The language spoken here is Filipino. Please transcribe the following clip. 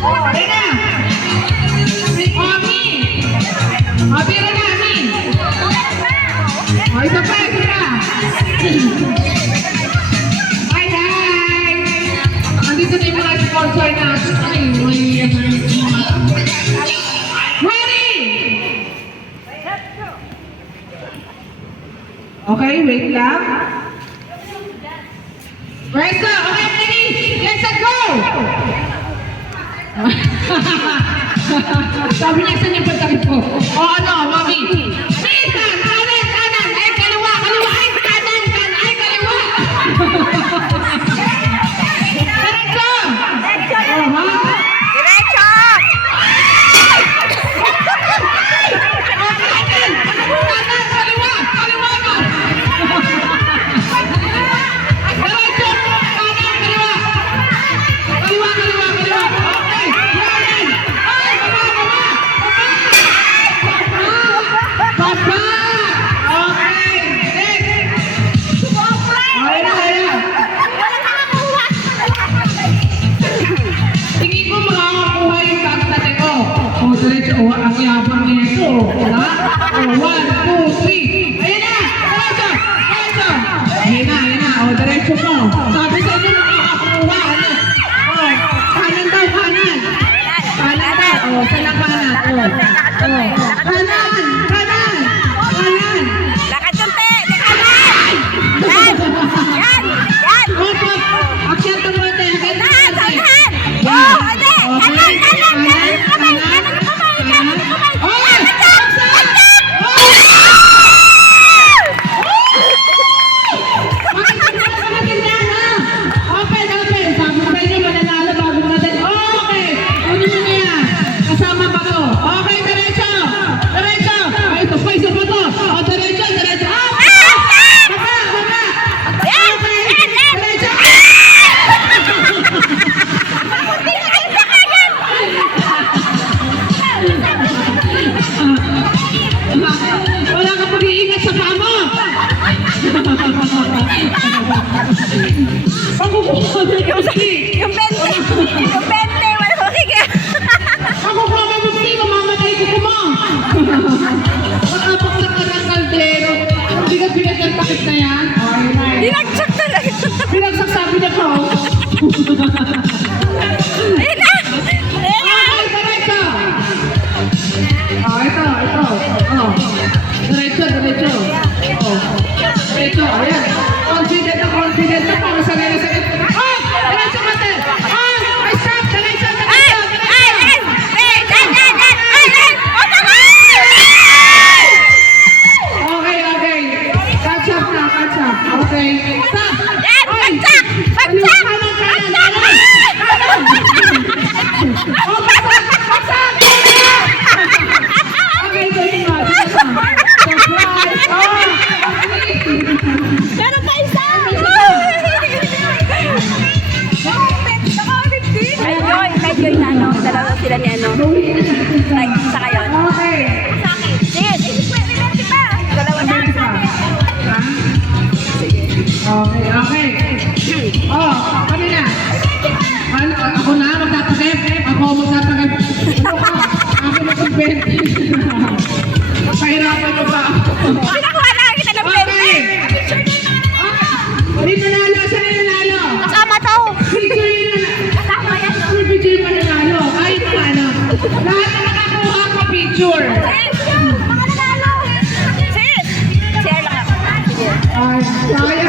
Teka! Ami! Abi rin na, Ami! O, isa pa, isa pa! Hi, hi! Andito na yung mga sponsor natin. Ay, ready! Okay, wait lang. Right, so, okay, ready? Let's go! Sabi niya, saan yung pagkakit ko? O ano, mami? Sitan! Kanan! Kanan! Ay, kaliwa! Kaliwa! Ay, kanan! Kanan! Ay, kaliwa! Diretso! Oh, ha? Diretso! Kanan! Kaliwa! Kaliwa ka! Diretso! Kanan! Kaliwa! Kaliwa! Kaliwa! Kaliwa! Okay! Kanan! Ay! Baba! Baba! Baba! Okay! Next! Okay na, kaya. Tingin ko makakakuha yung tag natin ko. O, diretso. O, ang yabang niya ito. Wala? O, 1, 2, 3. Ayan na! Diretso! Diretso! Ayan na, ayan na. O, diretso mo. Sabi sa inyo makakakuha. Ano? O, kanan daw, kanan. Kanan daw. O, saan ang kanan? O, kanan! Kanan! Kanan! Lakad konti! Kanan! Yan! Yan! Yan! Opo! Akyat ang mga tayo. Kanan! Kanan! Oh, ate! Kanan! Kanan! Kanan yung kamay! Kanan yung kamay! Kanan yung kamay! Wala ka pag-iingat sa paa mo! Pakukuha mo Yung 20! Yung 20! Wala ko sige! Pakukuha mo hindi mamamatay ko mo! Makapaksak ka ng kaldero. Bigat-bigat ng takip na yan. Dinagsak talaga! Binagsak sabi niya po. Ayun na! Ayun na! Okay, diretso! Ito. Diretso. Diretso, ayan. Confident na para sa nila sa ito. Diretso mate! Ay, stop! Diretso! Ay! Ay! Ay! Ay! Ay! Ay! Ay! Oh, tama! Okay. Catch up. Okay. Stop! Yan! Bagsak! Bagsak! Bagsak! Oh, bagsak! Okay, ito yung mga. Surprise! Meron pa isa! Kay Joy na ano, dalawa sila ni ano. Like, sa kayo. Okay. Sa akin. Sige, sige pa. Dalawa na sa akin. Okay. Oh, kami na. Ako na, magtatakip. Ako magtatakip. Ako na kung 20. Pahirapan mo ba? Pinakuha na kita ng 20. Hindi nanalo. Saan yung nanalo? Kasama to. Picture yun na. Kasama yan. Ano picture yung mananalo? Kahit paano. Lahat na nakakuha ka picture. Sis! Mga nanalo. Sis! Share lang ako. Sige. Ay,